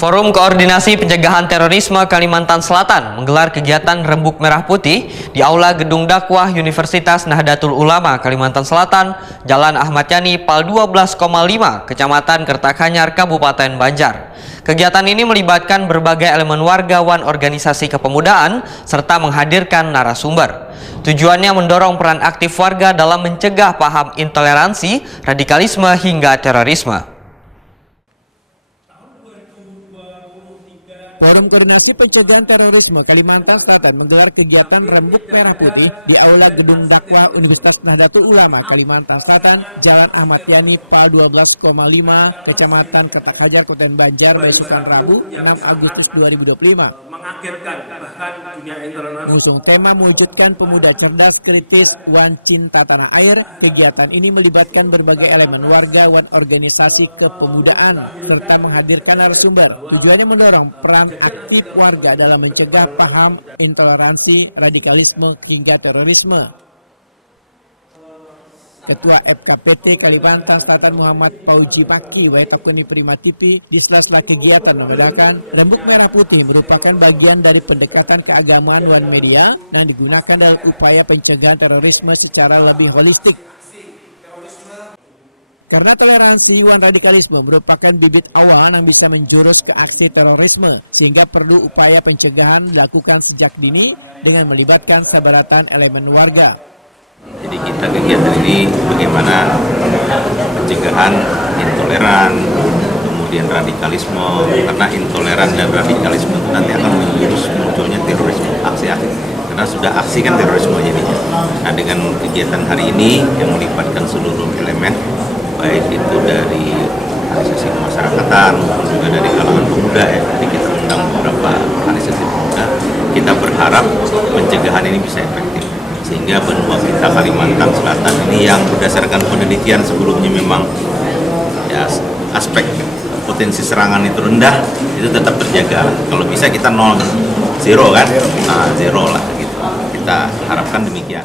Forum Koordinasi Pencegahan Terorisme Kalimantan Selatan menggelar kegiatan Rembuk Merah Putih di Aula Gedung Dakwah Universitas Nahdlatul Ulama Kalimantan Selatan, Jalan Ahmad Yani, Pal 12,5, Kecamatan Kertakanyar, Kabupaten Banjar. Kegiatan ini melibatkan berbagai elemen warga wan organisasi kepemudaan serta menghadirkan narasumber. Tujuannya mendorong peran aktif warga dalam mencegah paham intoleransi, radikalisme hingga terorisme. Forum Koordinasi Pencegahan Terorisme Kalimantan Selatan menggelar kegiatan Rembuk Merah Putih di Aula Gedung Dakwah Universitas Nahdlatul Ulama Kalimantan Selatan, Jalan Ahmad Yani, Pal 12,5, Kecamatan Kertakanyar, Kabupaten Banjar, Baisukan, Rabu, 6 Agustus 2025. Mengusung tema mewujudkan pemuda cerdas, kritis, wan cinta tanah air, kegiatan ini melibatkan berbagai elemen warga wan organisasi kepemudaan serta menghadirkan narasumber. Tujuannya mendorong peran aktif warga dalam mencegah paham intoleransi, radikalisme hingga terorisme. Ketua FKPT Kalimantan Selatan Muhammad Pauji Maki Waitakuni Prima TV di sela-sela kegiatan membedakan Rembuk Merah Putih merupakan bagian dari pendekatan keagamaan wan media yang digunakan dalam upaya pencegahan terorisme secara lebih holistik. Karena toleransi wan radikalisme merupakan bibit awal yang bisa menjurus ke aksi terorisme, sehingga perlu upaya pencegahan dilakukan sejak dini dengan melibatkan sebaratan elemen warga. Jadi kita kegiatan ini bagaimana pencegahan intoleran, kemudian radikalisme, karena intoleran dan radikalisme itu nanti akan menjurus munculnya terorisme, aksi-aksi. Karena sudah aksi kan terorisme jadinya. Nah, dengan kegiatan hari ini yang melibatkan seluruh elemen, baik itu dari organisasi kemasyarakatan maupun juga dari kalangan pemuda ya. Jadi kita undang beberapa organisasi pemuda. Kita berharap pencegahan ini bisa efektif. Sehingga benua kita Kalimantan Selatan ini yang berdasarkan penelitian sebelumnya memang ya aspek potensi serangan itu rendah, itu tetap terjaga. Kalau bisa kita zero kan, zero lah gitu. Kita harapkan demikian.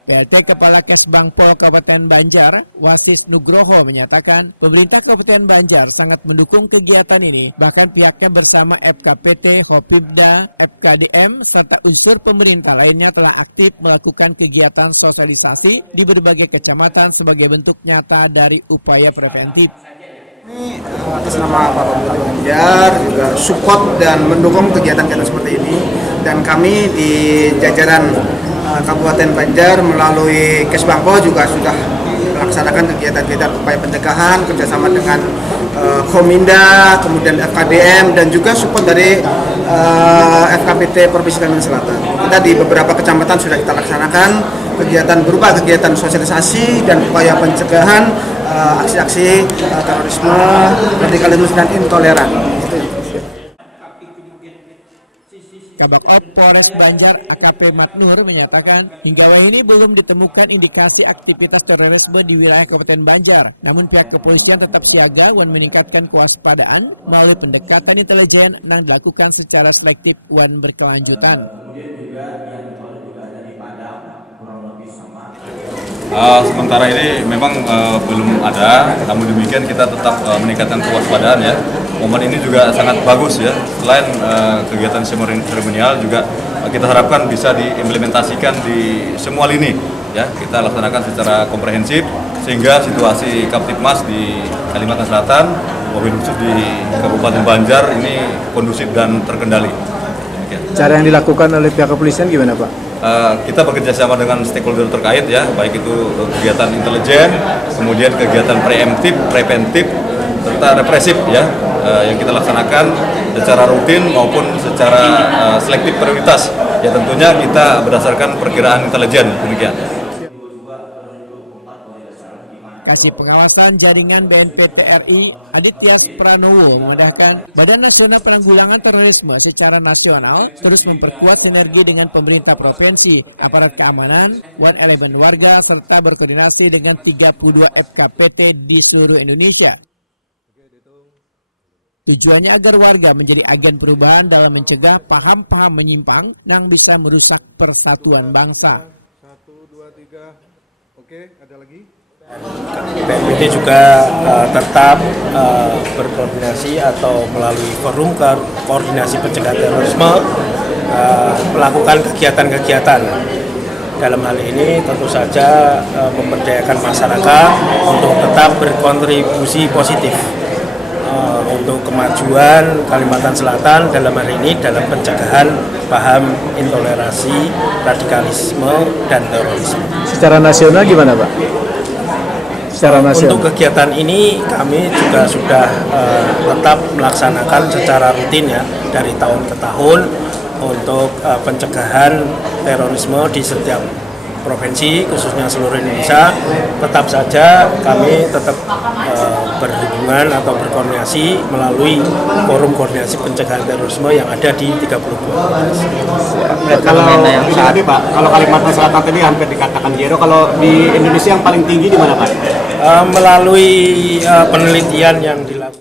PLT Kepala Kesbang Pol Kabupaten Banjar, Wasis Nugroho menyatakan pemerintah Kabupaten Banjar sangat mendukung kegiatan ini. Bahkan pihaknya bersama FKPT, Hopimda, FKDM, serta unsur pemerintah lainnya telah aktif melakukan kegiatan sosialisasi di berbagai kecamatan sebagai bentuk nyata dari upaya preventif. Ini atas nama Bapak Bupati Banjar juga support dan mendukung kegiatan-kegiatan seperti ini. Dan kami di jajaran Kabupaten Banjar melalui Kesbangpol juga sudah melaksanakan kegiatan-kegiatan upaya pencegahan kerjasama dengan Kominda, kemudian FKDM dan juga support dari FKPT Provinsi Kalimantan Selatan. Kita di beberapa kecamatan sudah kita laksanakan kegiatan berupa kegiatan sosialisasi dan upaya pencegahan aksi-aksi terorisme, radikalisme dan intoleran. Kabak Op Polres Banjar AKP Matnur menyatakan hingga wahini ini belum ditemukan indikasi aktivitas terorisme di wilayah Kabupaten Banjar. Namun pihak kepolisian tetap siaga dan meningkatkan kewaspadaan melalui pendekatan intelijen yang dilakukan secara selektif dan berkelanjutan. Sementara ini memang belum ada, namun demikian kita tetap meningkatkan kewaspadaan ya. Momen ini juga sangat bagus ya. Selain kegiatan seremonial juga kita harapkan bisa diimplementasikan di semua lini ya. Kita laksanakan secara komprehensif sehingga situasi Kamtibmas di Kalimantan Selatan, mobil khusus di Kabupaten Banjar ini kondusif dan terkendali. Demikian. Cara yang dilakukan oleh pihak kepolisian gimana Pak? Kita bekerja sama dengan stakeholder terkait ya, baik itu kegiatan intelijen, kemudian kegiatan preemptif, preventif, serta represif ya, yang kita laksanakan secara rutin maupun secara selektif prioritas. Ya tentunya kita berdasarkan perkiraan intelijen demikian. Kasih Pengawasan Jaringan BNPT RI Aditya Pranowo memandahkan Badan Nasional Penanggulangan Terorisme secara nasional terus memperkuat sinergi dengan pemerintah provinsi, aparat keamanan, wan elemen warga, serta berkoordinasi dengan 32 FKPT di seluruh Indonesia. Tujuannya agar warga menjadi agen perubahan dalam mencegah paham-paham menyimpang yang bisa merusak persatuan bangsa. Oke, ada lagi? BNPT juga tetap berkoordinasi atau melalui forum koordinasi pencegahan terorisme melakukan kegiatan-kegiatan. Dalam hal ini tentu saja memberdayakan masyarakat untuk tetap berkontribusi positif untuk kemajuan Kalimantan Selatan dalam hari ini dalam pencegahan paham intoleransi, radikalisme, dan terorisme. Secara nasional gimana, Pak? Secara nasional. Untuk kegiatan ini kami juga sudah tetap melaksanakan secara rutin ya dari tahun ke tahun untuk pencegahan terorisme di setiap provinsi khususnya seluruh Indonesia. Tetap saja kami tetap berhubungan atau berkoordinasi melalui forum koordinasi pencegahan terorisme yang ada di 32 provinsi. Kalau ini tadi Pak, kalau Kalimantan Selatan tadi hampir dikatakan zero, kalau di Indonesia yang paling tinggi di mana Pak? Melalui penelitian yang dilakukan